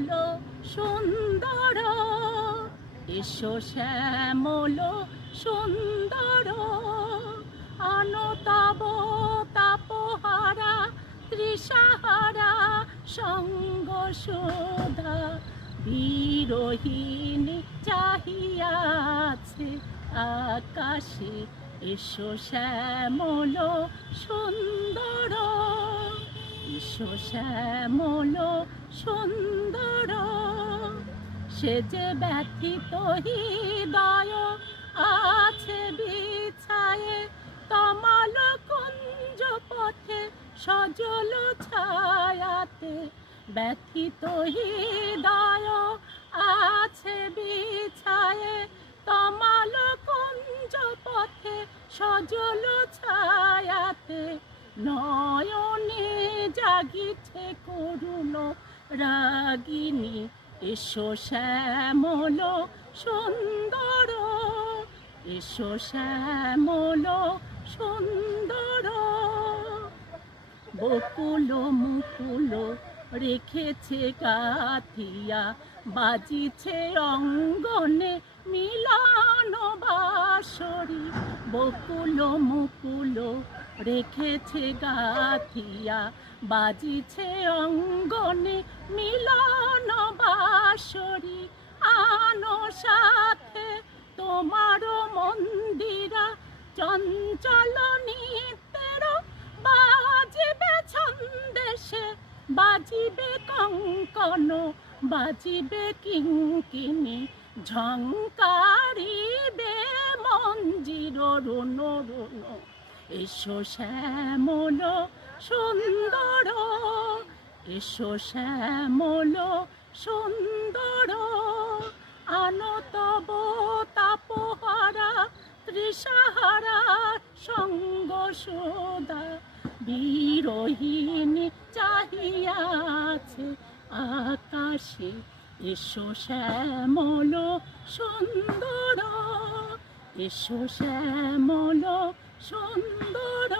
শ্যামল সুন্দর, এসো শ্যামল সুন্দর, আনো তব তাপহারা তৃষাহারা সঙ্গ সুধা, বিরোহিণী চাহিয়াছে আকাশে, এসো শ্যামল সুন্দর, এসো শ্যামল সুন্দর। সে যে ব্যথিত হৃদয় আছে বিছায়ে, তমাল কুঞ্জ পথে সজল ছায়াতে, ব্যথিত হৃদয় আছে বিছায়ে, তমাল কুঞ্জ পথে সজল ছায়াতে, নয়নে জাগিছে করুণ রাগিনী, এসো শ্যামল সুন্দর, এসো শ্যামল সুন্দর। বকুল মুকুল রেখেছে গাথিয়া, বাজিছে অঙ্গনে মিলন বাঁশরি, বকুল মুকুল রেখেছে গাথিয়া, বাজিছে অঙ্গনে মিলন বাঁশরি, আনো সাথে তোমার মন্দিরা চঞ্চল নৃত্যের, বাজিবে ছন্দেশে বাজিবে কঙ্কন, বাজিবে কিঙ্কিণী, ঝঙ্কারিবে মঞ্জির রুন রুন, এসো শ্যামল সুন্দর, এসো শ্যামল সুন্দর, আনো তব তাপহারা তৃষাহারা সঙ্গ সুধা, বিরোহিণী চাহিয়াছে আকাশে, এসো শ্যামল সুন্দর, এসো শ্যামল সুন্দর।